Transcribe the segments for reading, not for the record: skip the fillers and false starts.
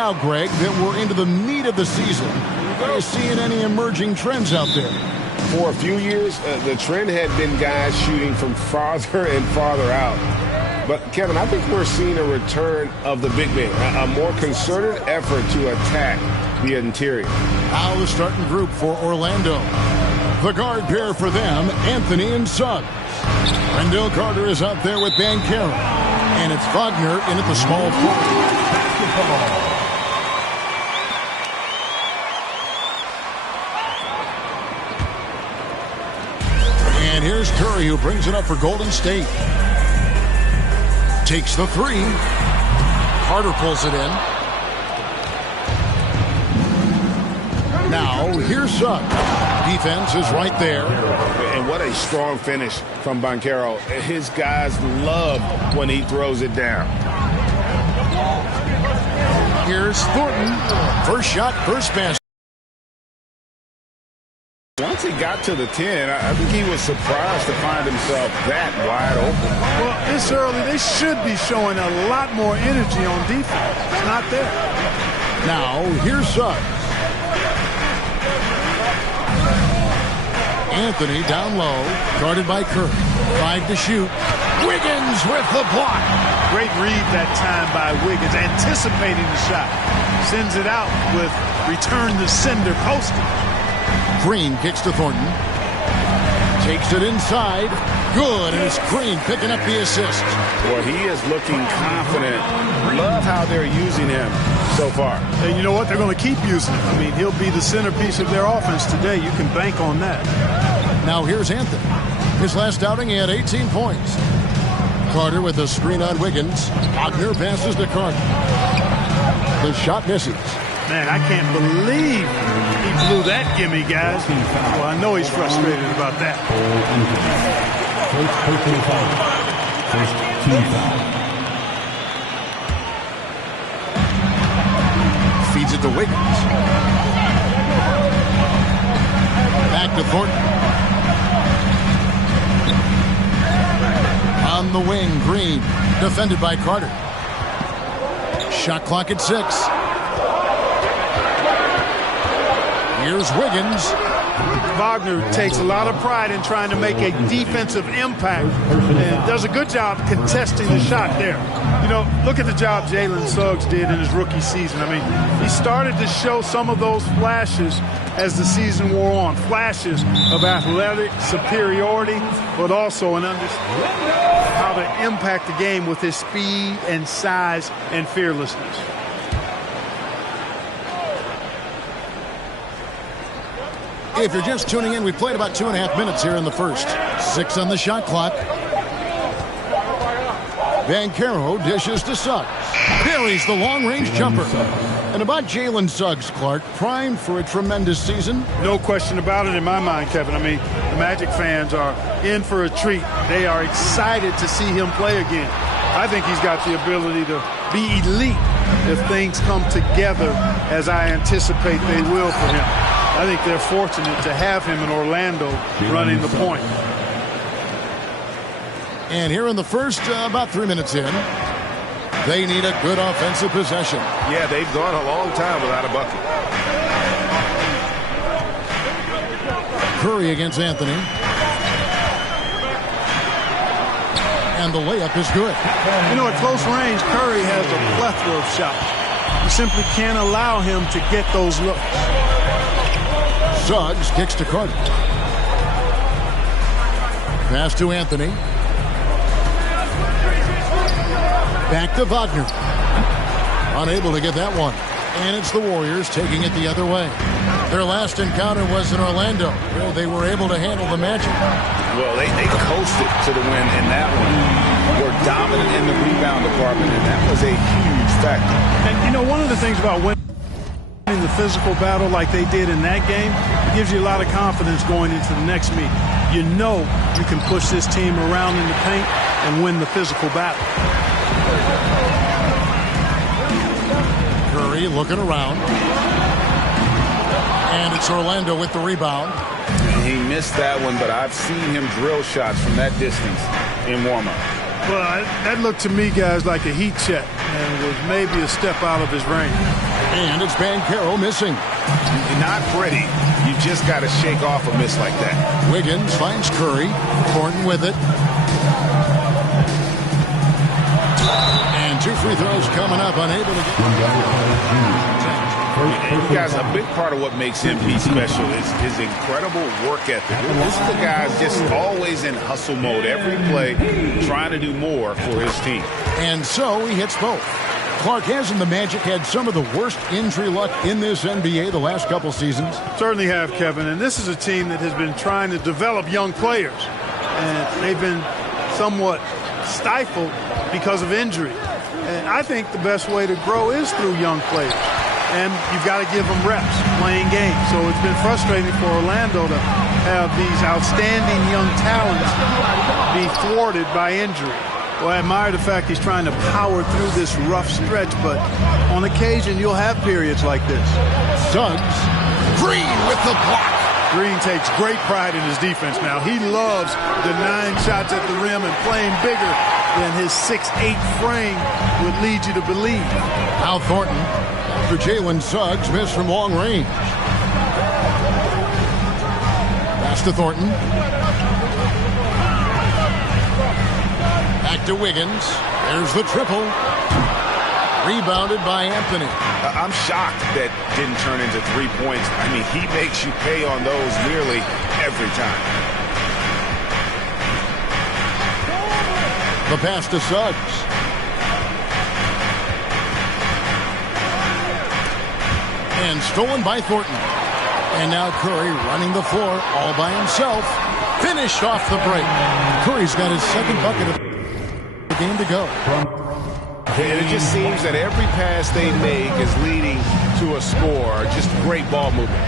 Now, Greg, that we're into the meat of the season, are you seeing any emerging trends out there? For a few years, the trend had been guys shooting from farther and farther out. But, Kevin, I think we're seeing a return of the big man, a more concerted effort to attack the interior. Now the starting group for Orlando. The guard pair for them, Anthony and Suggs. Wendell Carter is out there with Banchero. And it's Wagner in at the small forward. And here's Curry, who brings it up for Golden State. Takes the three. Carter pulls it in. Now, here's Suggs. Defense is right there. And what a strong finish from Banchero. His guys love when he throws it down. Here's Thornton. First shot, first pass. Once he got to the 10, I think he was surprised to find himself that wide open. Well, this early, they should be showing a lot more energy on defense. It's not there. Now, here's Suggs. Anthony down low, guarded by Curry. 5 to shoot. Wiggins with the block. Great read that time by Wiggins, anticipating the shot. Sends it out with return the sender posted. Green kicks to Thornton. Takes it inside. Good, and it's Green picking up the assist. Well, he is looking confident. Love how they're using him so far. And you know what? They're going to keep using him. I mean, he'll be the centerpiece of their offense today. You can bank on that. Now here's Anthony. His last outing, he had 18 points. Carter with a screen on Wiggins. Wagner passes to Carter. The shot misses. Man, I can't believe he blew that gimme, guys. Well, I know he's frustrated about that. First team foul. Feeds it to Wiggins. Back to Thornton. On the wing, Green. Defended by Carter. Shot clock at 6. Here's Wiggins. Wagner takes a lot of pride in trying to make a defensive impact and does a good job contesting the shot there. You know, look at the job Jalen Suggs did in his rookie season. I mean, he started to show some of those flashes as the season wore on. Flashes of athletic superiority, but also an understanding how to impact the game with his speed and size and fearlessness. If you're just tuning in, we played about 2.5 minutes here in the first. 6 on the shot clock. Banchero dishes to Suggs. Parries the long-range jumper. And about Jalen Suggs, Clark, primed for a tremendous season. No question about it in my mind, Kevin. I mean, the Magic fans are in for a treat. They are excited to see him play again. I think he's got the ability to be elite if things come together as I anticipate they will for him. I think they're fortunate to have him in Orlando running the point. And here in the first, about 3 minutes in, they need a good offensive possession. Yeah, they've gone a long time without a bucket. Curry against Anthony. And the layup is good. You know, at close range, Curry has a plethora of shots. You simply can't allow him to get those looks. Suggs kicks to Carter. Pass to Anthony. Back to Wagner. Unable to get that one. And it's the Warriors taking it the other way. Their last encounter was in Orlando, where they were able to handle the Magic. Well, they coasted to the win in that one. Were dominant in the rebound department, and that was a huge factor. And, you know, one of the things about winning the physical battle like they did in that game, it gives you a lot of confidence going into the next meet. You know you can push this team around in the paint and win the physical battle. Curry looking around. And it's Orlando with the rebound. He missed that one, but I've seen him drill shots from that distance in warm-up. Well, that looked to me, guys, like a heat check, and it was maybe a step out of his range. And it's Banchero missing. Not pretty. You just got to shake off a miss like that. Wiggins finds Curry. Thornton with it. And 2 free throws coming up. Unable to get. You guys, a big part of what makes MP special is his incredible work ethic. This is the guy just always in hustle mode. Every play trying to do more for his team. And so he hits both. Clark, hasn't the Magic had some of the worst injury luck in this NBA the last couple seasons? Certainly have, Kevin. And this is a team that has been trying to develop young players. And they've been somewhat stifled because of injury. And I think the best way to grow is through young players. And you've got to give them reps, playing games. So it's been frustrating for Orlando to have these outstanding young talents be thwarted by injury. Well, I admire the fact he's trying to power through this rough stretch, but on occasion you'll have periods like this. Suggs. Green with the block. Green takes great pride in his defense now. He loves denying shots at the rim and playing bigger than his 6'8" frame would lead you to believe. Now Thornton, after Jalen Suggs missed from long range. Pass to Thornton. Back to Wiggins. There's the triple. Rebounded by Anthony. I'm shocked that didn't turn into 3 points. I mean, he makes you pay on those nearly every time. The pass to Suggs. And stolen by Thornton. And now Curry running the floor all by himself. Finished off the break. Curry's got his second bucket of the game to go. And it just seems that every pass they make is leading to a score. Just great ball movement.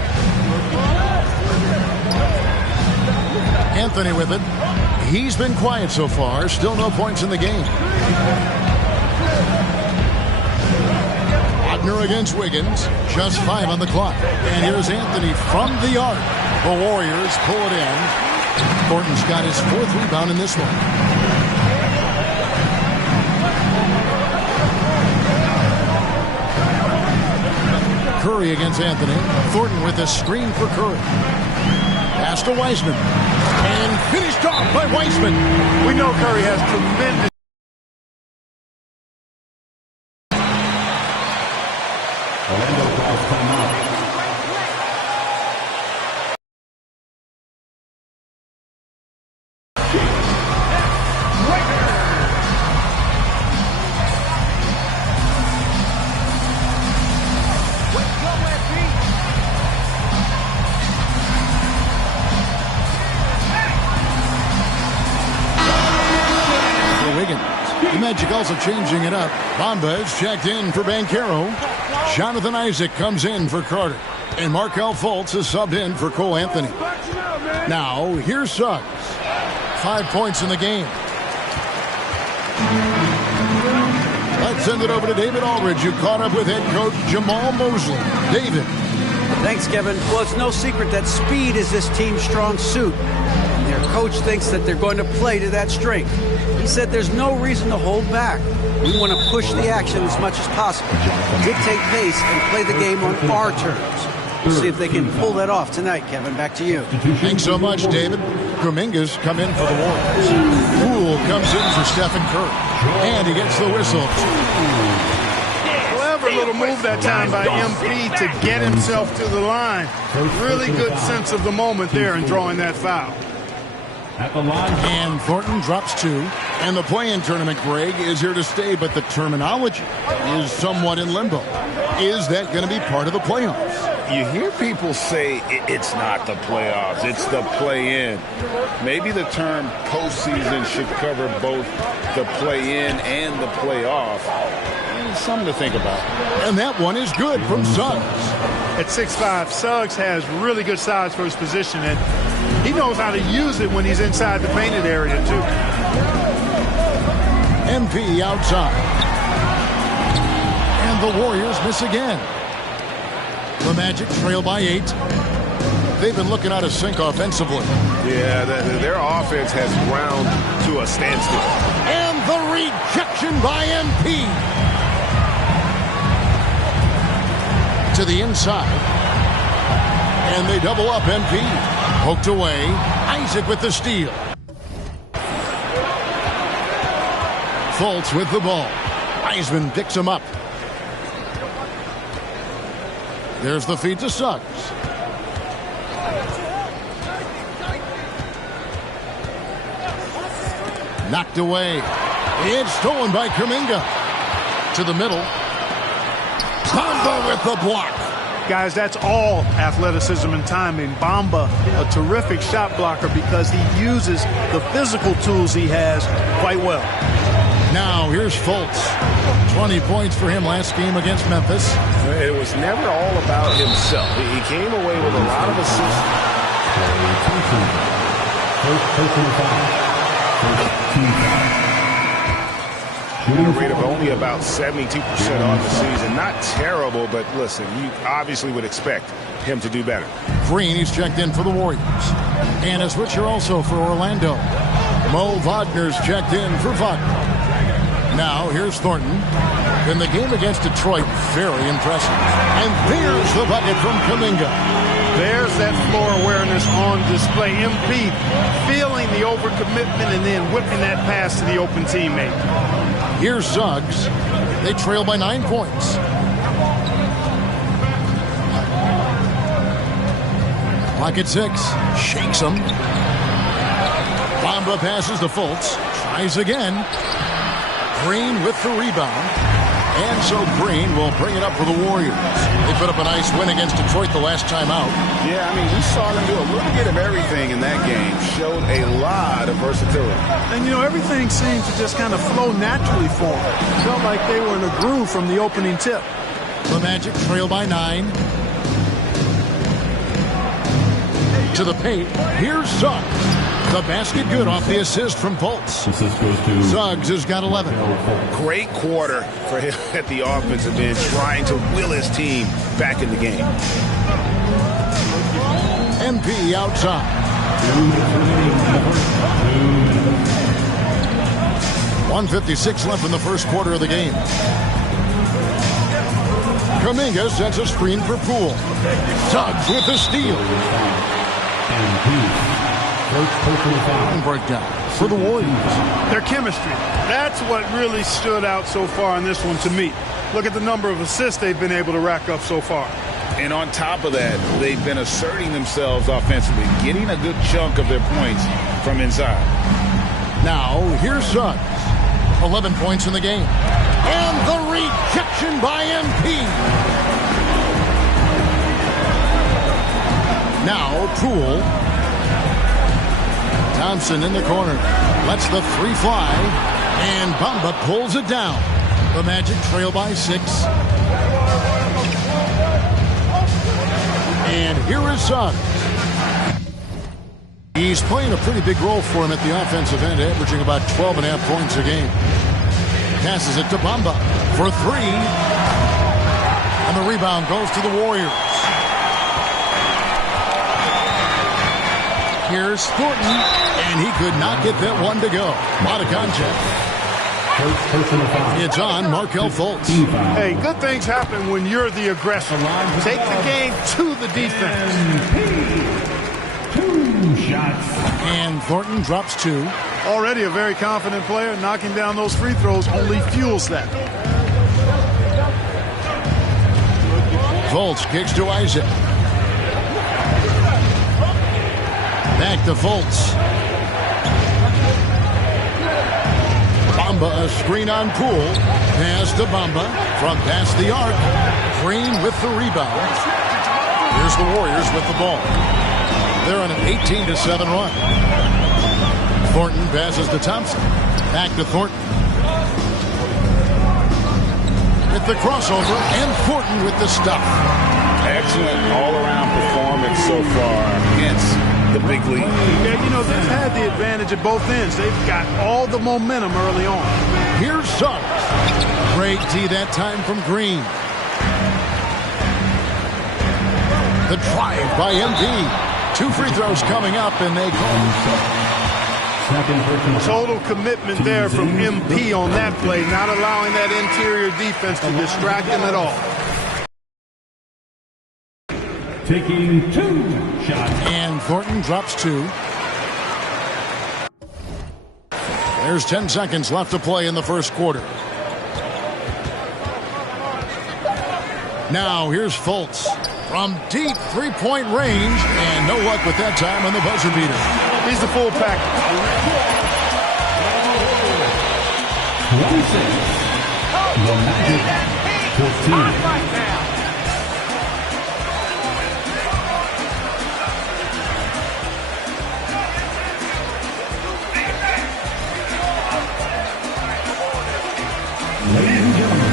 Anthony with it. He's been quiet so far. Still no points in the game. Wagner against Wiggins. Just 5 on the clock. And here's Anthony from the arc. The Warriors pull it in. Thornton's got his 4th rebound in this one. Curry against Anthony. Thornton with a screen for Curry. Pass to Wiseman. And finished off by Wiseman. We know Curry has tremendous. Orlando calls timeout. The Magic also changing it up. Bamba is checked in for Banchero. Jonathan Isaac comes in for Carter. And Markelle Fultz is subbed in for Cole Anthony. Now, here's Suggs. 5 points in the game. Let's send it over to David Aldridge, who caught up with head coach Jamal Mosley. David. Thanks, Kevin. Well, it's no secret that speed is this team's strong suit. And their coach thinks that they're going to play to that strength. He said there's no reason to hold back. We want to push the action as much as possible, dictate pace, and play the game on our terms. We'll see if they can pull that off tonight, Kevin. Back to you. Thanks so much, David. Kuminga's come in for the Warriors. Poole comes in for Stephen Curry. And he gets the whistle. Clever little move that time by MP to get himself to the line. Really good sense of the moment there in drawing that foul. At the line. And Thornton drops 2. And the play-in tournament, Greg, is here to stay, but the terminology is somewhat in limbo. Is that going to be part of the playoffs? You hear people say it's not the playoffs, it's the play-in. Maybe the term postseason should cover both the play-in and the playoff. Something to think about. And that one is good from Suggs. At 6'5", Suggs has really good size for his position, and he knows how to use it when he's inside the painted area, too. MP outside. And the Warriors miss again. The Magic trail by 8. They've been looking out of sync offensively. Yeah, their offense has ground to a standstill. And the rejection by MP. to the inside. And they double up MP. Poked away. Isaac with the steal. Fultz with the ball. Wiseman picks him up. There's the feed to Suggs. Knocked away. It's stolen by Kuminga. To the middle. Bamba with the block. Guys, that's all athleticism and timing. Bamba, a terrific shot blocker because he uses the physical tools he has quite well. Now here's Fultz. 20 points for him last game against Memphis. It was never all about himself. He came away with a lot of assists. Shooting a rate of only about 72% on the season. Not terrible, but listen, you obviously would expect him to do better. Green, he's checked in for the Warriors. And a switcher also for Orlando. Mo Wagner's checked in for Wagner. Now here's Thornton. In the game against Detroit, very impressive. And there's the bucket from Kuminga. There's that floor awareness on display. MP feeling the overcommitment and then whipping that pass to the open teammate. Here's Suggs. They trail by 9 points. Clock at 6. Shakes him. Bamba passes to Fultz. Tries again. Green with the rebound. And so Green will bring it up for the Warriors. They put up a nice win against Detroit the last time out. Yeah, I mean, we saw them do a little bit of everything in that game. Showed a lot of versatility. And, you know, everything seemed to just kind of flow naturally for them. Felt like they were in a groove from the opening tip. The Magic trail by 9. To the paint. Here's Suggs. The basket good off the assist from Fultz. Suggs has got 11. Great quarter for him at the offensive end, trying to will his team back in the game. MP outside. 1:56 left in the first quarter of the game. Kuminga sets a screen for Poole. Suggs with the steal. Breakdown for the Warriors. Their chemistry. That's what really stood out so far in this one to me. Look at the number of assists they've been able to rack up so far. And on top of that, they've been asserting themselves offensively, getting a good chunk of their points from inside. Now, here's Suggs. 11 points in the game. And the rejection by MP. Now, Poole. Thompson in the corner. Lets the three fly. And Bamba pulls it down. The Magic trail by 6. And here is Suggs. He's playing a pretty big role for him at the offensive end, averaging about 12.5 points a game. Passes it to Bamba for 3. And the rebound goes to the Warriors. Here's Thornton, and he could not get that one to go. A lot of contact. It's on Markelle Fultz. Hey, good things happen when you're the aggressor. Take the game to the defense. 2 shots. And Thornton drops 2. Already a very confident player. Knocking down those free throws only fuels that. Fultz kicks to Isaac. Back to Fultz. Bamba, a screen on Poole. Pass to Bamba from past the arc. Green with the rebound. Here's the Warriors with the ball. They're on an 18-7 run. Thornton passes to Thompson. Back to Thornton. With the crossover, and Thornton with the stuff. Excellent all-around performance so far against the big league. Yeah, you know, they've had the advantage at both ends. They've got all the momentum early on. Here's Suggs. Great D that time from Green. The drive by MD. 2 free throws coming up, and they call. Total commitment there from MP on that play, not allowing that interior defense to distract him at all. taking 2 shots. And Thornton drops 2. There's 10 seconds left to play in the first quarter. Now here's Fultz from deep three-point range, and no luck with that time on the buzzer beater. He's the full package. 26. The Magic 14. Ladies and gentlemen,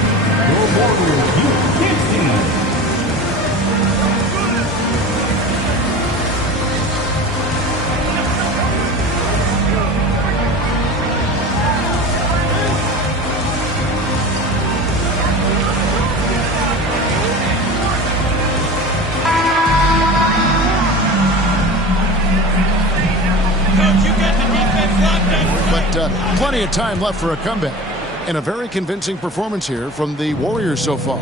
your Warriors U15. But plenty of time left for a comeback. And a very convincing performance here from the Warriors so far.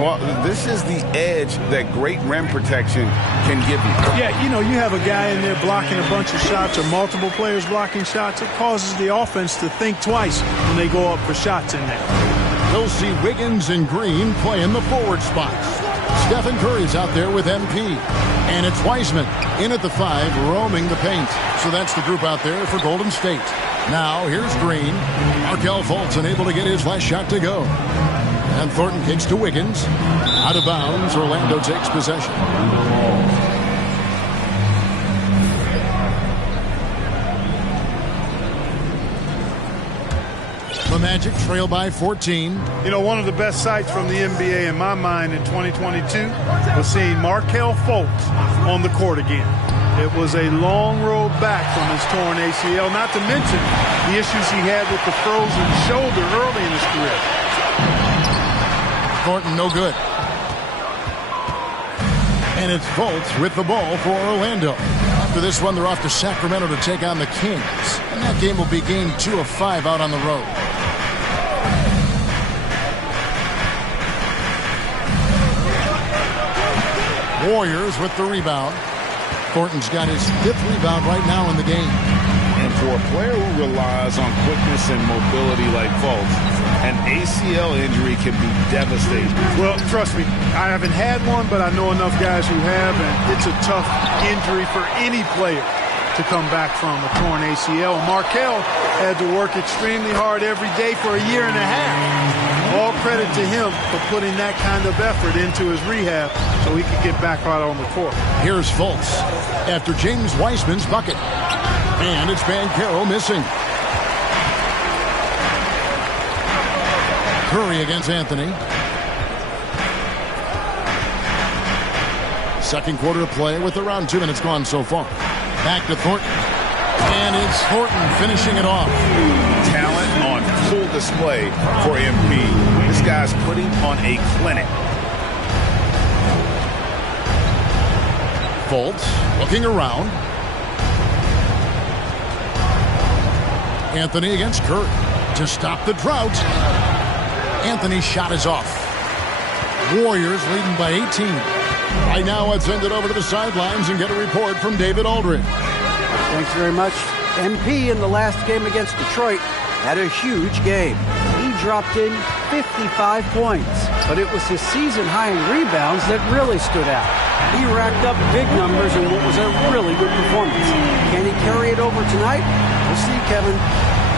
Well, this is the edge that great rim protection can give you. Yeah, you know, you have a guy in there blocking a bunch of shots or multiple players blocking shots. It causes the offense to think twice when they go up for shots in there. You'll see Wiggins and Green play in the forward spots. Stephen Curry's out there with MP. And it's Wiseman in at the 5, roaming the paint. So that's the group out there for Golden State. Now, here's Green. Markelle Fultz unable to get his last shot to go. And Thornton kicks to Wiggins. Out of bounds, Orlando takes possession. The Magic trail by 14. You know, one of the best sights from the NBA in my mind in 2022 was seeing Markelle Fultz on the court again. It was a long road back from his torn ACL, not to mention the issues he had with the frozen shoulder early in his career. Thornton no good. And it's Fultz with the ball for Orlando. After this one, they're off to Sacramento to take on the Kings. And that game will be game 2 of 5 out on the road. Warriors with the rebound. Thornton's got his 5th rebound right now in the game. And for a player who relies on quickness and mobility like Fultz, an ACL injury can be devastating. Well, trust me, I haven't had one, but I know enough guys who have, and it's a tough injury for any player to come back from a torn ACL. Markelle had to work extremely hard every day for a year and a half. All credit to him for putting that kind of effort into his rehab so he could get back out on the court. Here's Fultz after James Wiseman's bucket. And it's Banchero missing. Curry against Anthony. Second quarter of play with around 2 minutes gone so far. Back to Thornton. And it's Thornton finishing it off. Talent on full display for MP. This guy's putting on a clinic. Fultz looking around. Anthony against Curry to stop the drought. Anthony's shot is off. Warriors leading by 18. Right now, let's send it over to the sidelines and get a report from David Aldridge. Thanks very much. MP in the last game against Detroit had a huge game. He dropped in 55 points, but it was his season high in rebounds that really stood out. He racked up big numbers in what was a really good performance. Can he carry it over tonight? We'll see, Kevin.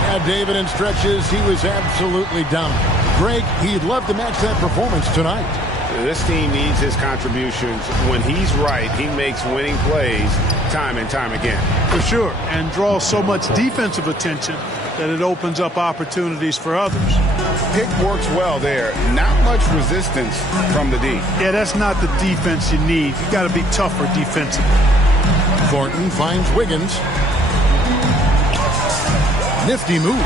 Yeah, David, in stretches, he was absolutely dominant. Greg, he'd love to match that performance tonight. This team needs his contributions. When he's right, he makes winning plays time and time again. For sure, and draws so much defensive attention that it opens up opportunities for others. Pick works well there. Not much resistance from the D. Yeah, that's not the defense you need. You got to be tougher defensively. Thornton finds Wiggins. Nifty move.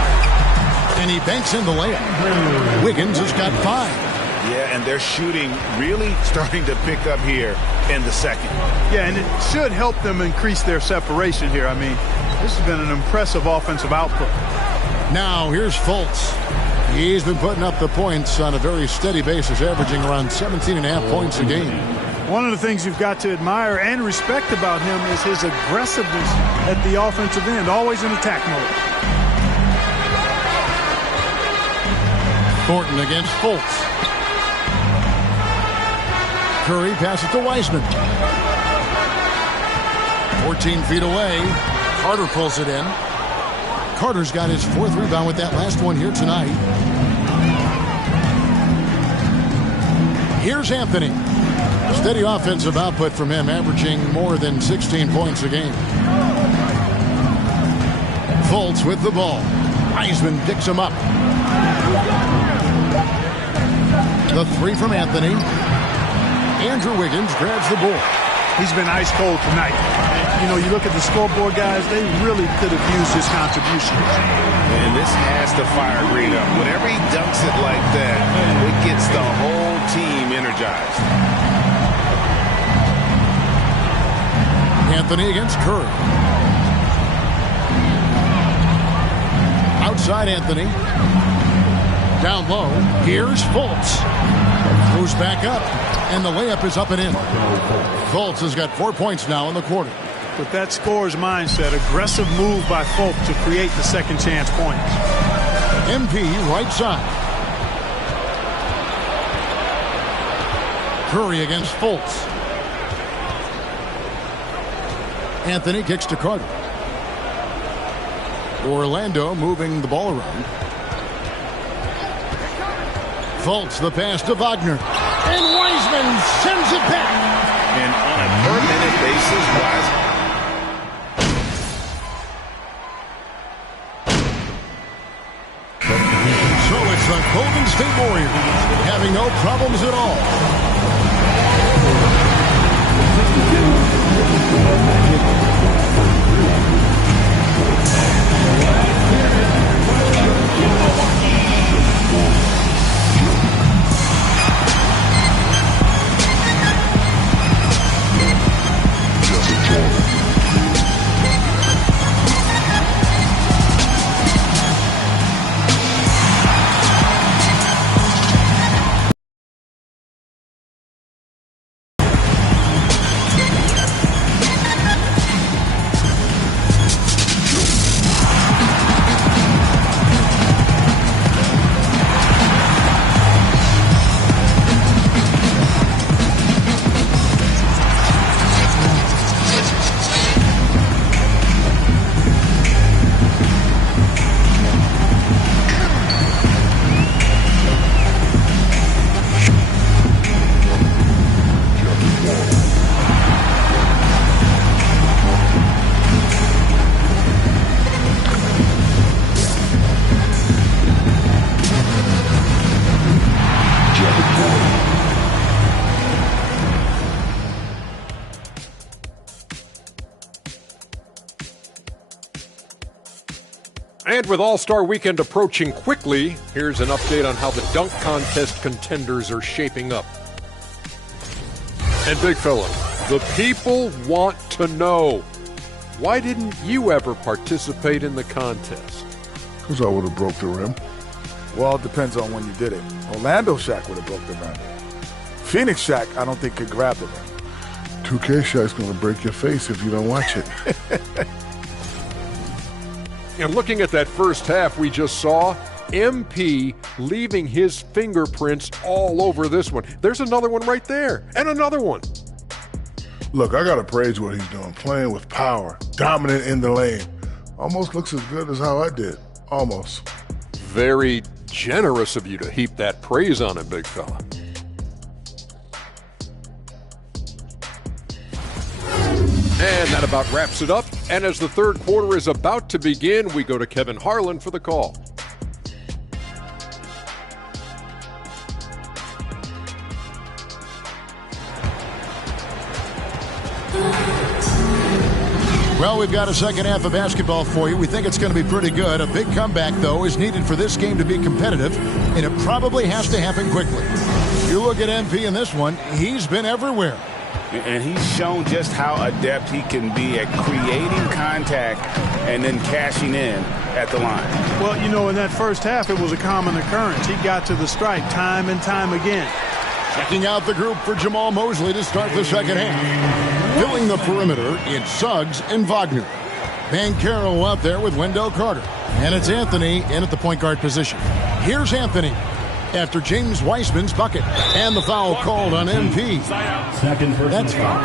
And he banks in the layup. Wiggins has got 5. Yeah, and they're shooting really starting to pick up here in the second. Yeah, and it should help them increase their separation here. I mean, this has been an impressive offensive output. Now, here's Fultz. He's been putting up the points on a very steady basis, averaging around 17.5 points a game. One of the things you've got to admire and respect about him is his aggressiveness at the offensive end, always in attack mode. Thornton against Fultz. Curry passes to Wiseman. 14 feet away. Carter pulls it in. Carter's got his 4th rebound with that last one here tonight. Here's Anthony. Steady offensive output from him, averaging more than 16 points a game. Fultz with the ball. Wiseman picks him up. The 3 from Anthony. Andrew Wiggins grabs the board. He's been ice cold tonight. You know, you look at the scoreboard, guys, they really could have used his contribution. And this has to fire Green up. Whenever he dunks it like that, it gets the whole team energized. Anthony against Curry. Outside Anthony. Down low. Here's Fultz. Throws back up. And the layup is up and in. Fultz has got 4 points now in the quarter. With that scorer's mindset, aggressive move by Fultz to create the second chance points. MP right side. Curry against Fultz. Anthony kicks to Carter. Orlando moving the ball around. Fultz the pass to Wagner. And Wiseman sends it back. And on a per-minute basis, Wiseman. So it's the Golden State Warriors having no problems at all. And with All-Star Weekend approaching quickly, here's an update on how the dunk contest contenders are shaping up. And big fella, the people want to know, why didn't you ever participate in the contest? Because I would have broke the rim. Well, it depends on when you did it. Orlando Shaq would have broke the rim. Phoenix Shaq, I don't think could grab the rim. 2K Shaq's going to break your face if you don't watch it. And looking at that first half we just saw, MP leaving his fingerprints all over this one. There's another one right there, and another one. Look, I got to praise what he's doing, playing with power, dominant in the lane. Almost looks as good as how I did. Almost. Very generous of you to heap that praise on him, big fella. And that about wraps it up. And as the third quarter is about to begin, we go to Kevin Harlan for the call. Well, we've got a second half of basketball for you. We think it's going to be pretty good. A big comeback, though, is needed for this game to be competitive, and it probably has to happen quickly. You look at MP in this one, he's been everywhere. And he's shown just how adept he can be at creating contact and then cashing in at the line. Well, you know, in that first half, it was a common occurrence. He got to the stripe time and time again. Checking out the group for Jamal Mosley to start the second half. Filling the perimeter, it's Suggs and Wagner. Banchero out there with Wendell Carter. And it's Anthony in at the point guard position. Here's Anthony after James Wiseman's bucket. And the foul called on MP. Second person. That's foul.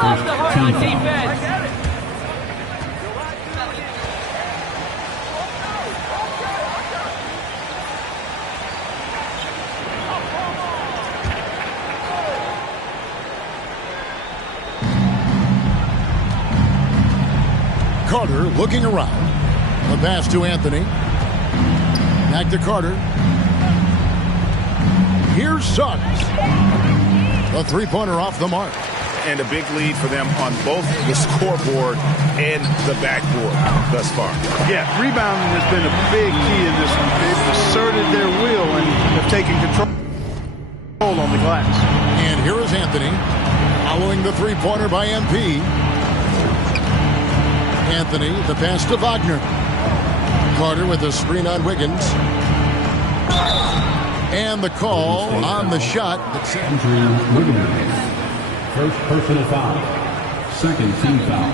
First team foul. Carter looking around. The pass to Anthony. Back to Carter. Here's Suggs. The three-pointer off the mark. And a big lead for them on both the scoreboard and the backboard thus far. Yeah, rebounding has been a big key in this one. They've asserted their will and have taken control on the glass. And here is Anthony following the three-pointer by MP. Anthony, the pass to Wagner. Carter with the screen on Wiggins. And the call on the shot. Andrew Wiggins. First personal foul. Second team foul.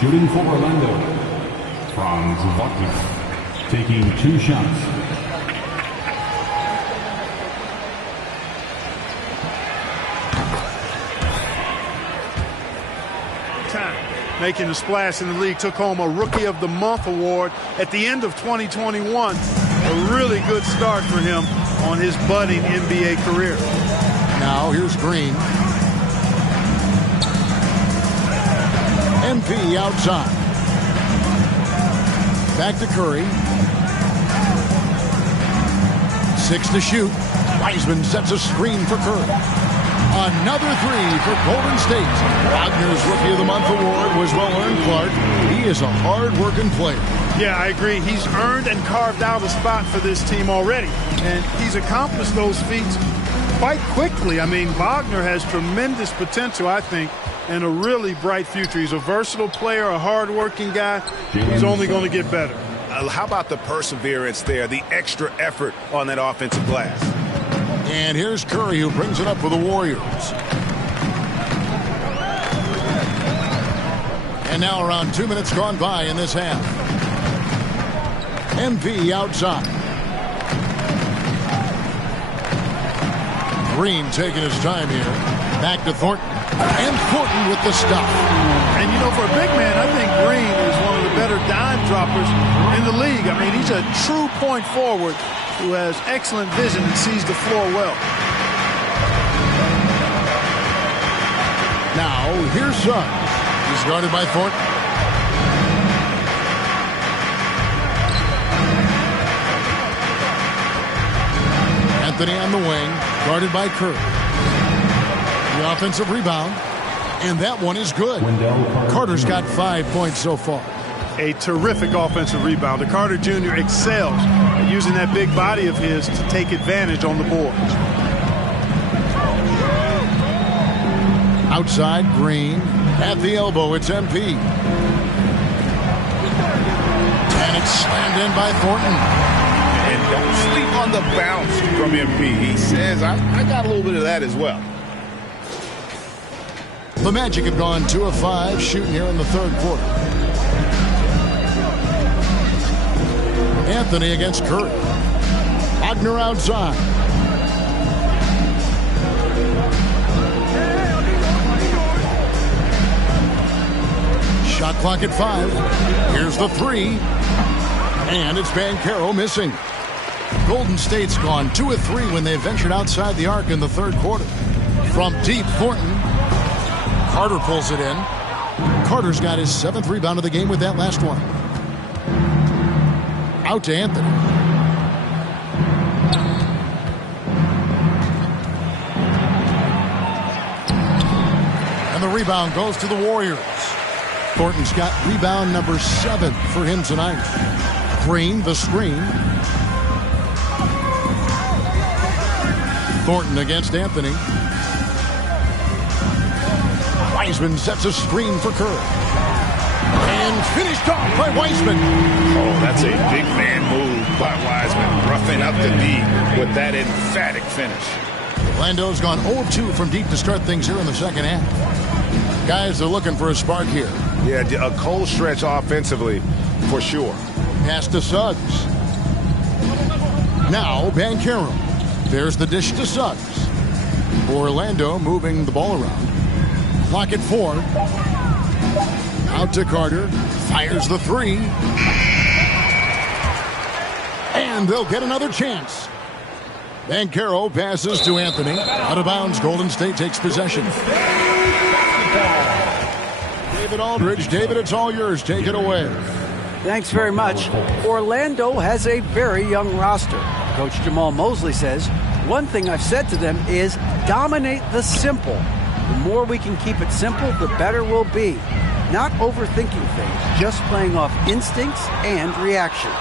Shooting for Orlando. Franz Wagner. Taking 2 shots. Making a splash in the league, took home a Rookie of the Month award at the end of 2021. A really good start for him on his budding NBA career. Now here's Green. MP outside. Back to Curry. 6 to shoot. Wiseman sets a screen for Curry. Another 3 for Golden State. Wagner's Rookie of the Month award was well earned, Clark. He is a hard-working player. Yeah, I agree. He's earned and carved out a spot for this team already. And he's accomplished those feats quite quickly. I mean, Wagner has tremendous potential, I think, and a really bright future. He's a versatile player, a hard-working guy. He's only going to get better. How about the perseverance there, the extra effort on that offensive glass? And here's Curry, who brings it up for the Warriors. And now around 2 minutes gone by in this half. MP outside. Green taking his time here. Back to Thornton. And Thornton with the stop. And, you know, for a big man, I think Green is one of the better dime droppers in the league. I mean, he's a true point forward who has excellent vision and sees the floor well. Now, here's Suggs. He's guarded by Thornton. Anthony on the wing, guarded by Curry. The offensive rebound, and that one is good. Carter's got 5 points so far. A terrific offensive rebounder. Carter Jr. excels at using that big body of his to take advantage on the boards. Outside, Green. At the elbow, it's MP. And it's slammed in by Thornton. And don't sleep on the bounce from MP. He says, I got a little bit of that as well. The Magic have gone 2 of 5 shooting here in the third quarter. Anthony against Curry. Wagner outside. Shot clock at 5. Here's the 3. And it's Banchero missing. Golden State's gone 2 of 3 when they ventured outside the arc in the third quarter. From deep, Thornton. Carter pulls it in. Carter's got his 7th rebound of the game with that last one. Out to Anthony. And the rebound goes to the Warriors. Thornton's got rebound number 7 for him tonight. Green, the screen. Thornton against Anthony. Wiseman sets a screen for Curry. And finished off by Wiseman. Oh, that's a big man move by Wiseman. Roughing up the D with that emphatic finish. Orlando's gone 0-2 from deep to start things here in the second half. Guys are looking for a spark here. Yeah, a cold stretch offensively for sure. Pass to Suggs. Now Banchero. There's the dish to Suggs. Orlando moving the ball around. Clock at 4. Out to Carter. Fires the 3. And they'll get another chance. Banchero passes to Anthony. Out of bounds. Golden State takes possession. David Aldridge. David, it's all yours. Take it away. Thanks very much. Orlando has a very young roster. Coach Jamal Mosley says, one thing I've said to them is dominate the simple. The more we can keep it simple, the better we'll be. Not overthinking things, just playing off instincts and reactions.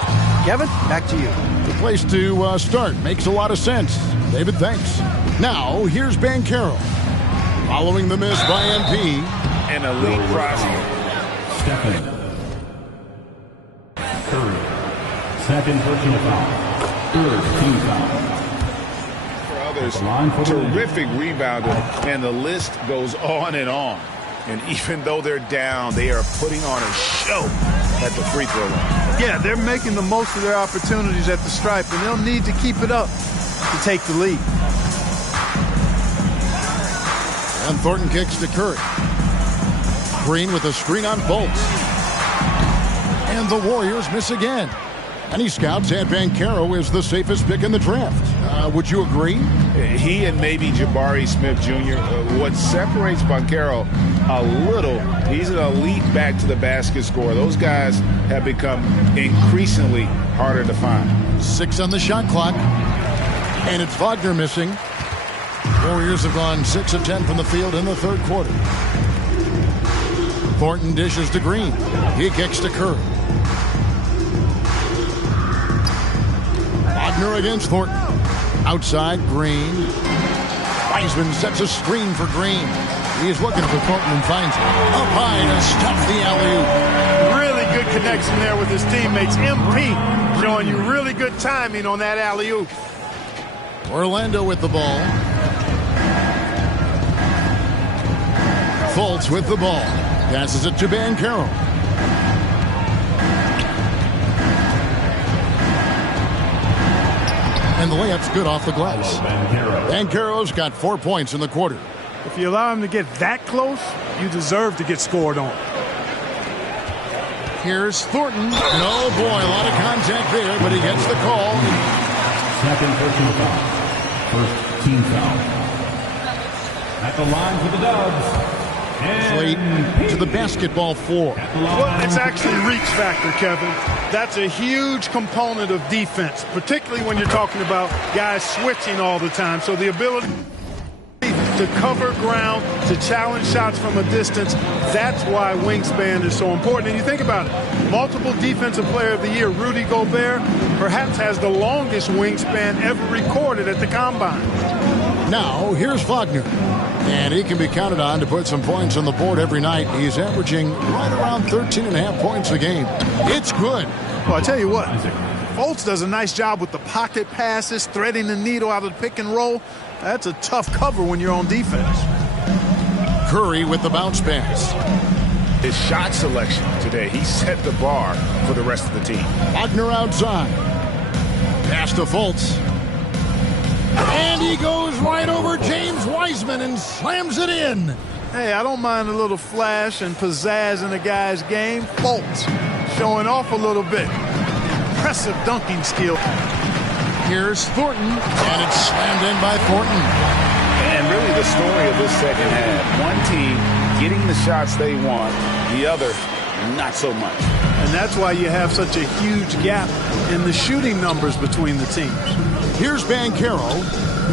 Kevin, back to you. The place to start. Makes a lot of sense. David, thanks. Now, here's Banchero. Following the miss by MP. An elite prospect. Stephen Curry. Second personal foul. Third team foul. For others, terrific rebounder, and the list goes on and on. And even though they're down, they are putting on a show at the free throw line. Yeah, they're making the most of their opportunities at the stripe, and they'll need to keep it up to take the lead. And Thornton kicks to Curry. Green with a screen on Fultz. And the Warriors miss again. Many scouts had Banchero as the safest pick in the draft. Would you agree? He and maybe Jabari Smith Jr. What separates Banchero a little, he's an elite back to the basket scorer. Those guys have become increasingly harder to find. 6 on the shot clock. And it's Wagner missing. Warriors have gone 6 of 10 from the field in the third quarter. Thornton dishes to Green. He kicks to Curry. Wagner against Thornton. Outside, Green. Wiseman sets a screen for Green. He is looking for Thornton and finds him. Up high to stuff the alley-oop. Really good connection there with his teammates. MP showing you really good timing on that alley-oop. Orlando with the ball. Fultz with the ball. Passes it to Banchero. And the layup's good off the glass. Banchero's got 4 points in the quarter. If you allow him to get that close, you deserve to get scored on. Here's Thornton. And oh boy, a lot of contact there, but he gets the call. Second personal foul. First team foul. At the line for the Dubs. Slate to the basketball floor. Well, it's actually reach factor, Kevin. That's a huge component of defense, particularly when you're talking about guys switching all the time. So the ability to cover ground, to challenge shots from a distance, that's why wingspan is so important. And you think about it, multiple defensive player of the year, Rudy Gobert, perhaps has the longest wingspan ever recorded at the Combine. Now, here's Wagner. And he can be counted on to put some points on the board every night. He's averaging right around 13.5 points a game. It's good. Well, I tell you what, Fultz does a nice job with the pocket passes, threading the needle out of the pick and roll. That's a tough cover when you're on defense. Curry with the bounce pass. His shot selection today, he set the bar for the rest of the team. Wagner outside. Pass to Fultz. And he goes right over James Wiseman and slams it in. Hey, I don't mind a little flash and pizzazz in a guy's game. Fultz showing off a little bit. Impressive dunking skill. Here's Thornton, and it's slammed in by Thornton. And really the story of this second half. One team getting the shots they want, the other not so much. And that's why you have such a huge gap in the shooting numbers between the teams. Here's Banchero.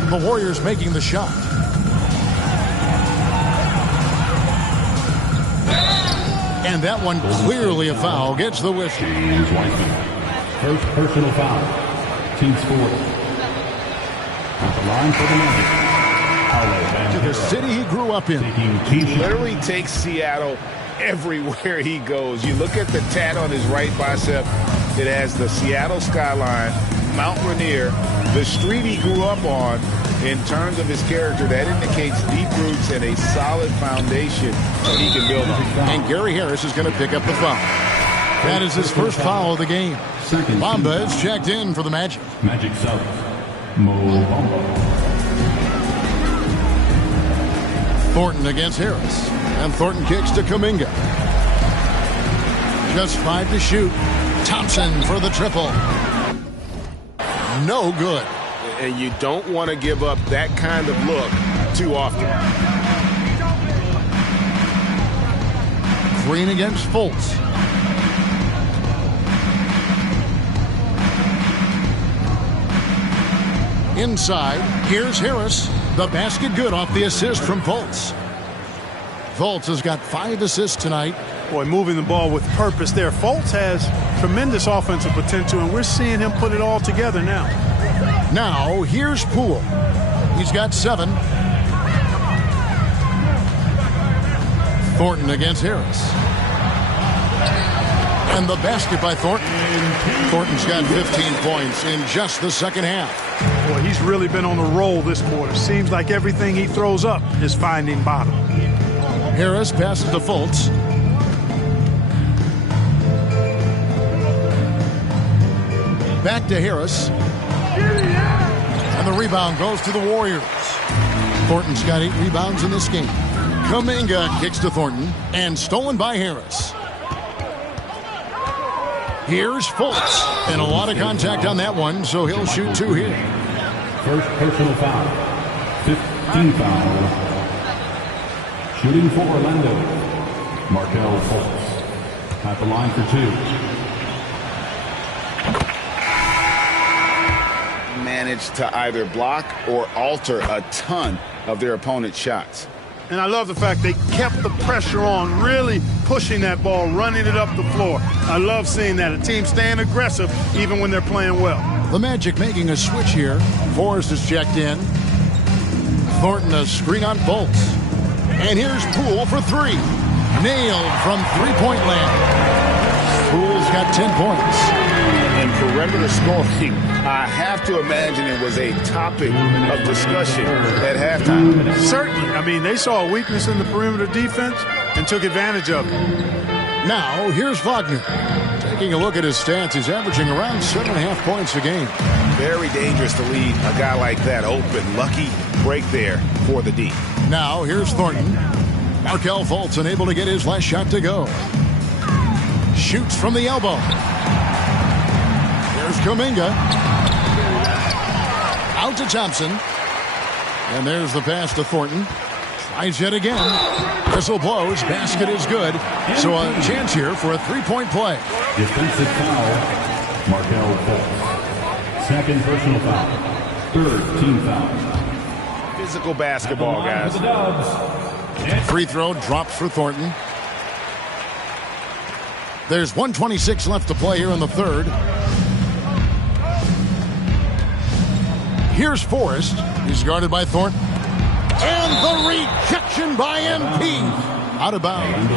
The Warriors making the shot. And that one clearly a foul. Gets the whistle. First personal foul. Team scored. At the line for the Magic. To the city he grew up in. He literally takes Seattle everywhere he goes. You look at the tat on his right bicep. It has the Seattle skyline, Mount Rainier, the street he grew up on, In terms of his character, that indicates deep roots and a solid foundation that he can build on. And Gary Harris is going to pick up the foul. That is his first foul of the game. Bamba is checked in for the Magic. Magic subs. Mo Bamba. Thornton against Harris. And Thornton kicks to Kuminga. Just 5 to shoot. Thompson for the triple. No good. And you don't want to give up that kind of look too often. Green against Fultz. Inside, here's Harris. The basket good off the assist from Fultz. Fultz has got 5 assists tonight. Boy, moving the ball with purpose there. Fultz has tremendous offensive potential, and we're seeing him put it all together now. Now, here's Poole. He's got 7. Thornton against Harris. And the basket by Thornton. Thornton's got 15 points in just the second half. Boy, he's really been on a roll this quarter. Seems like everything he throws up is finding bottom. Harris passes to Fultz. Back to Harris. And the rebound goes to the Warriors. Thornton's got 8 rebounds in this game. Kuminga kicks to Thornton and stolen by Harris. Here's Fultz. And a lot of contact on that one, so he'll shoot 2 here. First personal foul. 15 foul. Shooting for Orlando. Markelle Fultz. At the line for 2. Managed to either block or alter a ton of their opponent's shots. And I love the fact they kept the pressure on, really pushing that ball, running it up the floor. I love seeing that. A team staying aggressive even when they're playing well. The Magic making a switch here. Forrest is checked in. Thornton a screen on Fultz. And here's Poole for 3. Nailed from three-point land. Poole's got 10 points. And perimeter scoring, I have to imagine it was a topic of discussion at halftime. Certainly. I mean, they saw a weakness in the perimeter defense and took advantage of it. Now, here's Wagner. Taking a look at his stats, he's averaging around 7.5 points a game. Very dangerous to leave a guy like that open. Lucky break there for the D. Now, here's Thornton. Markelle Fultz unable to get his last shot to go. Shoots from the elbow. There's Kuminga. Out to Thompson. And there's the pass to Thornton. Tries yet again. Whistle blows. Basket is good. So a chance here for a 3-point play. Defensive foul. Markelle Fultz. Second personal foul. Third team foul. Physical basketball, guys. Free throw drops for Thornton. There's 1:26 left to play here in the third. Here's Forrest. He's guarded by Thornton. And the rejection by MP. Out of bounds.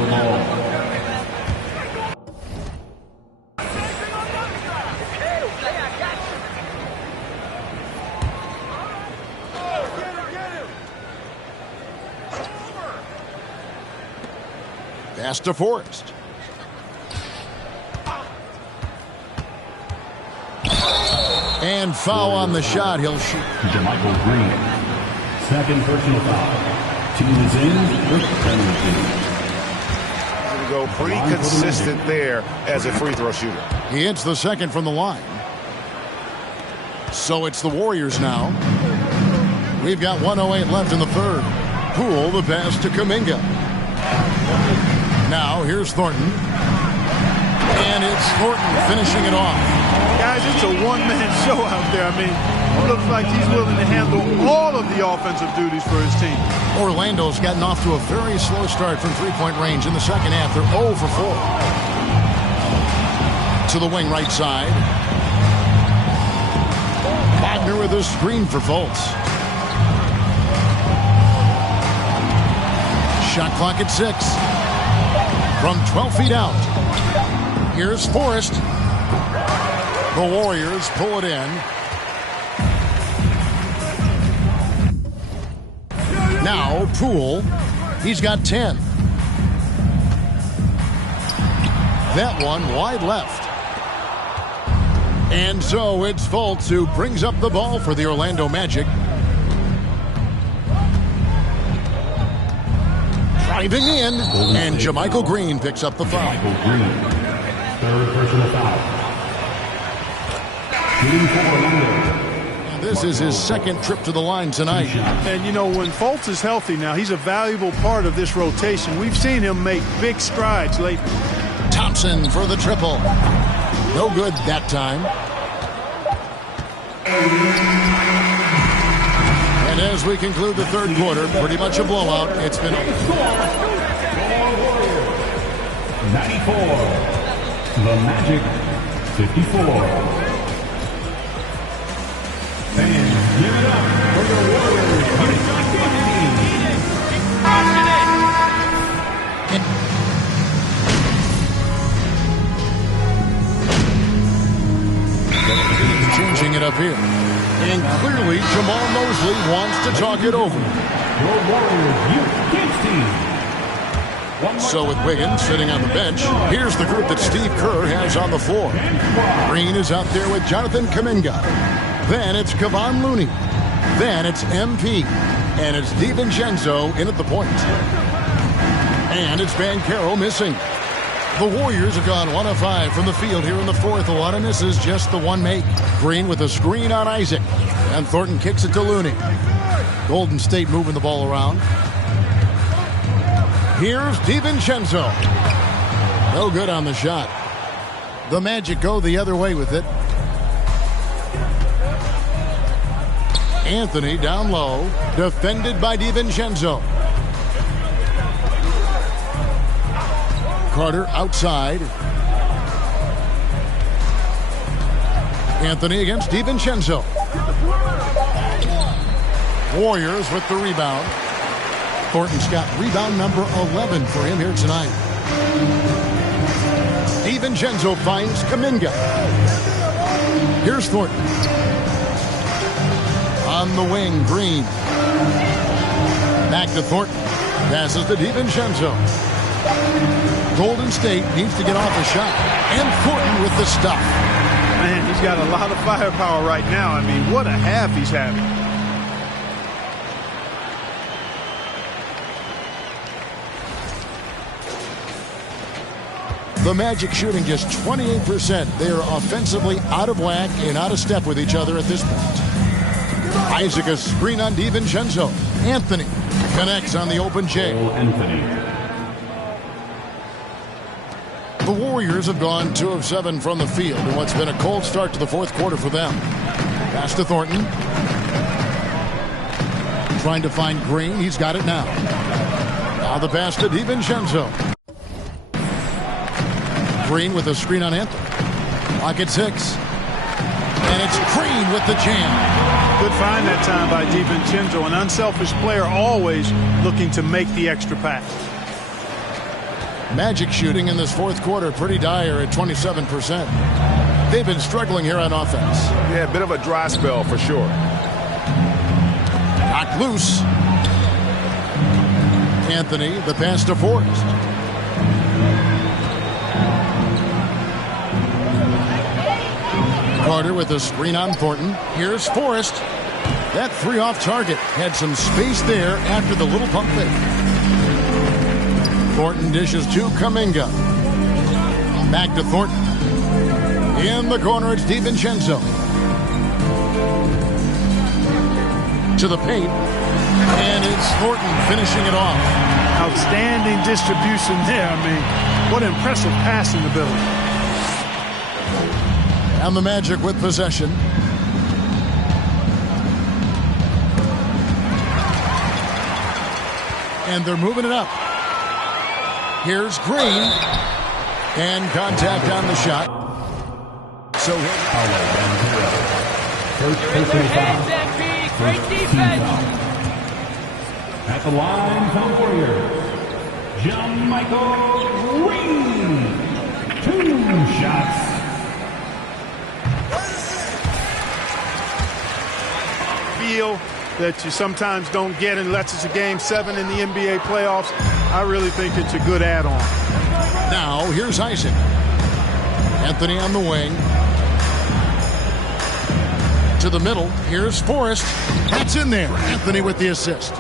Pass to Forrest. And foul on the shot. He'll shoot. Michael Green. Second personal foul. Team is in with penalty. Going to go pretty consistent there as a free throw shooter. He hits the second from the line. So it's the Warriors now. We've got 1:08 left in the third. Poole the pass to Kuminga. Now here's Thornton. And it's Thornton finishing it off. Guys, it's a one-man show out there. I mean, it looks like he's willing to handle all of the offensive duties for his team. Orlando's gotten off to a very slow start from three-point range in the second half. They're 0 for 4. To the wing right side. Wagner with a screen for Fultz. Shot clock at 6. From 12 feet out. Here's Forrest. The Warriors pull it in. Now, Poole, he's got 10. That one wide left. And so it's Fultz who brings up the ball for the Orlando Magic. Driving in, and JaMychal Green picks up the foul. Third personal foul. Shooting for Orlando. This is his second trip to the line tonight. And, you know, when Fultz is healthy now, he's a valuable part of this rotation. We've seen him make big strides lately. Thompson for the triple. No good that time. And as we conclude the third quarter, pretty much a blowout. It's been 94. The Magic 54. Fans, give it up for the Warriors. Changing it up here. And clearly, Jamal Mosley wants to talk it over. Your Warriors Youth Kids Team. So with Wiggins sitting on the bench, here's the group that Steve Kerr has on the floor. Green is out there with Jonathan Kuminga. Then it's Kevon Looney. Then it's MP. And it's DiVincenzo in at the point. And it's Banchero missing. The Warriors have gone 1 of 5 from the field here in the fourth. A lot of misses, just the one make. Green with a screen on Isaac. And Thornton kicks it to Looney. Golden State moving the ball around. Here's DiVincenzo. No good on the shot. The Magic go the other way with it. Anthony down low. Defended by DiVincenzo. Carter outside. Anthony against DiVincenzo. Warriors with the rebound. Thornton's got rebound number 11 for him here tonight. DiVincenzo finds Kuminga. Here's Thornton. On the wing, Green. Back to Thornton. Passes to DiVincenzo. Golden State needs to get off a shot. And Thornton with the stop. Man, he's got a lot of firepower right now. I mean, what a half he's having. The Magic shooting just 28%. They are offensively out of whack and out of step with each other at this point. Isaac a screen on DiVincenzo. Anthony connects on the open J. Anthony. The Warriors have gone 2 of 7 from the field in what's been a cold start to the fourth quarter for them. Pass to Thornton. Trying to find Green. He's got it now. Now the pass to DiVincenzo. Green with a screen on Anthony. Clock at 6. And it's Green with the jam. Good find that time by DiVincenzo. An unselfish player, always looking to make the extra pass. Magic shooting in this fourth quarter pretty dire at 27%. They've been struggling here on offense. Yeah, a bit of a dry spell for sure. Knocked loose. Anthony, the pass to Forrest. Carter with a screen on Thornton. Here's Forrest. That 3 off target. Had some space there after the little pump fake. Thornton dishes to Kuminga. Back to Thornton. In the corner, it's DiVincenzo. To the paint. And it's Thornton finishing it off. Outstanding distribution there. I mean, what impressive passing ability. And the Magic with possession. And they're moving it up. Here's Green. And contact on the shot. So First personal foul. First team foul. At the line for the Warriors, JaMychal Green. 2 shots. that you sometimes don't get unless it's a Game 7 in the NBA playoffs. I really think it's a good add-on. Now, here's Isaac. Anthony on the wing. To the middle. Here's Forrest. That's in there. Anthony with the assist.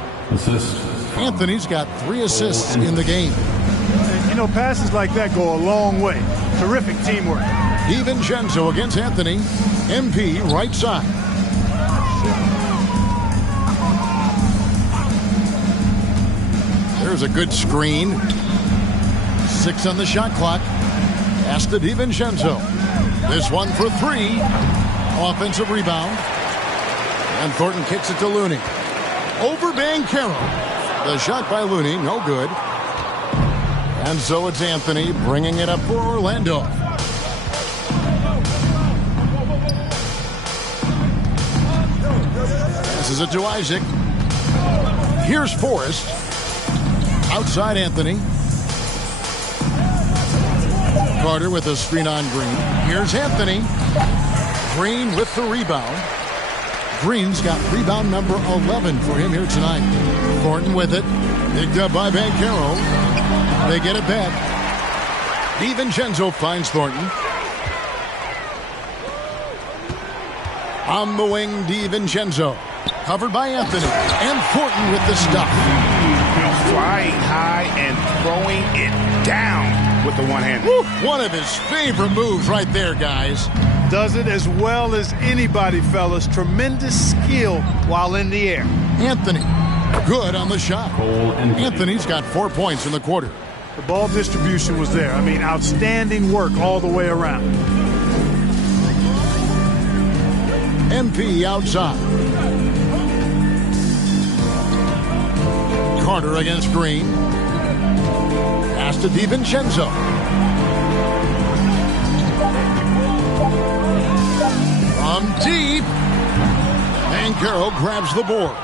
Anthony's got 3 assists in the game. And, you know, passes like that go a long way. Terrific teamwork. DiVincenzo against Anthony. MP right side. There's a good screen. 6 on the shot clock. Pass to DiVincenzo. This one for 3. Offensive rebound. And Thornton kicks it to Looney. Over Banchero. The shot by Looney, no good. And so it's Anthony bringing it up for Orlando. Passes it to Isaac. Here's Forrest. Outside Anthony. Carter with a screen on Green. Here's Anthony. Green with the rebound. Green's got rebound number 11 for him here tonight. Thornton with it. Picked up by Banchero. They get it back. DiVincenzo finds Thornton. On the wing, DiVincenzo. Covered by Anthony. And Thornton with the stop. Flying high and throwing it down with the one-hand. One of his favorite moves right there, guys. Does it as well as anybody, fellas. Tremendous skill while in the air. Anthony, good on the shot. Anthony's got 4 points in the quarter. The ball distribution was there. I mean, outstanding work all the way around. MP outside. Carter against Green. Pass to DiVincenzo. From deep. Banchero grabs the board.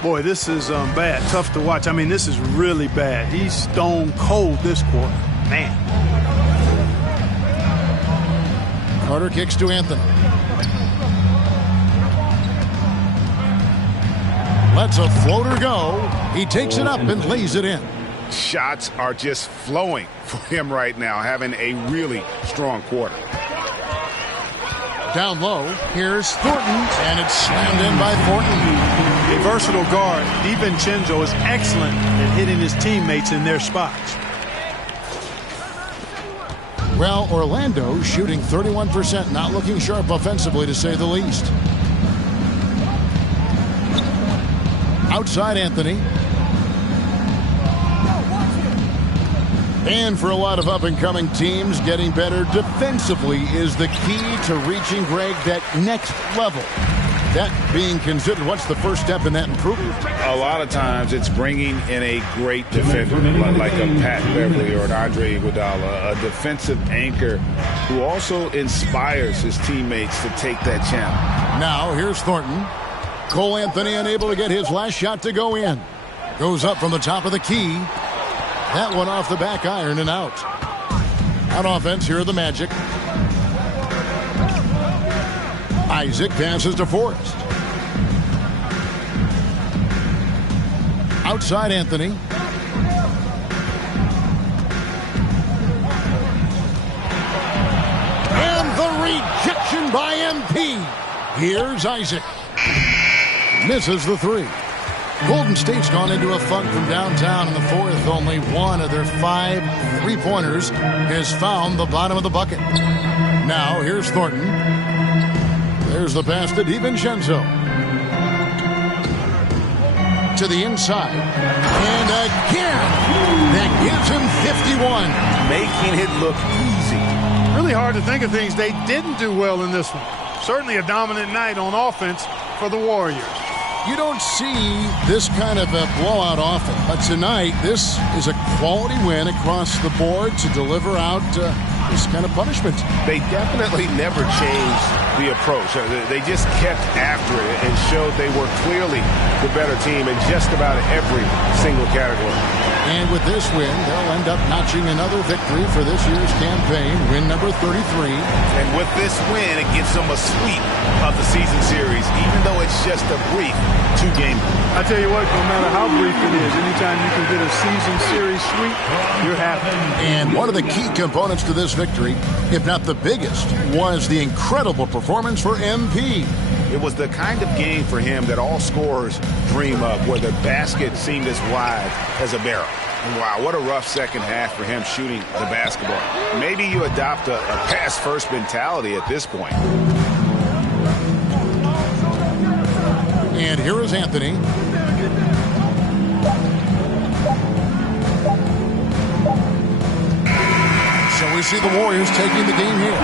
Boy, this is bad. Tough to watch. I mean, this is really bad. He's stone cold this quarter. Man. Carter kicks to Anthony. Lets a floater go. He takes it up and lays it in. Shots are just flowing for him right now, having a really strong quarter. Down low, here's Thornton, and it's slammed in by Thornton. A versatile guard, DiVincenzo is excellent at hitting his teammates in their spots. Well, Orlando shooting 31%, not looking sharp offensively to say the least. Outside Anthony. And for a lot of up-and-coming teams, getting better defensively is the key to reaching, Greg, that next level. That being considered, what's the first step in that improvement? A lot of times it's bringing in a great defender, like a Pat Beverly or an Andre Iguodala, a defensive anchor who also inspires his teammates to take that challenge. Now, here's Thornton. Cole Anthony unable to get his last shot to go in. Goes up from the top of the key. That one off the back iron and out. On offense, here are the Magic. Isaac passes to Forrest. Outside Anthony. And the rejection by MP. Here's Isaac. Misses the 3. Golden State's gone into a funk from downtown in the fourth. Only one of their 5 3-pointers has found the bottom of the bucket. Now, here's Thornton. There's the pass to DiVincenzo. To the inside. And again, that gives him 51. Making it look easy. Really hard to think of things they didn't do well in this one. Certainly a dominant night on offense for the Warriors. You don't see this kind of a blowout often, but tonight this is a quality win across the board to deliver out this kind of punishment. They definitely never changed the approach. They just kept after it and showed they were clearly the better team in just about every single category. And with this win, they'll end up notching another victory for this year's campaign, win number 33. And with this win, it gives them a sweep of the season series, even though it's just a brief two-game. I tell you what, no matter how brief it is, anytime you can get a season series sweep, you're happy. And one of the key components to this victory, if not the biggest, was the incredible performance for MP. It was the kind of game for him that all scorers dream of, where the basket seemed as wide as a barrel. Wow, what a rough second half for him shooting the basketball. Maybe you adopt a pass-first mentality at this point. And here is Anthony. So we see the Warriors taking the game here.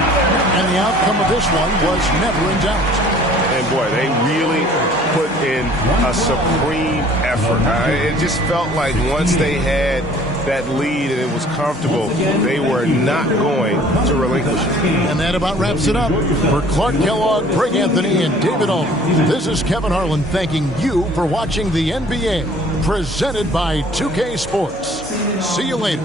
And the outcome of this one was never in doubt. And boy, they really put in a supreme effort. It just felt like once they had that lead and it was comfortable, they were not going to relinquish it. And that about wraps it up. For Clark Kellogg, Greg Anthony, and David Ulmer, this is Kevin Harlan thanking you for watching the NBA, presented by 2K Sports. See you later.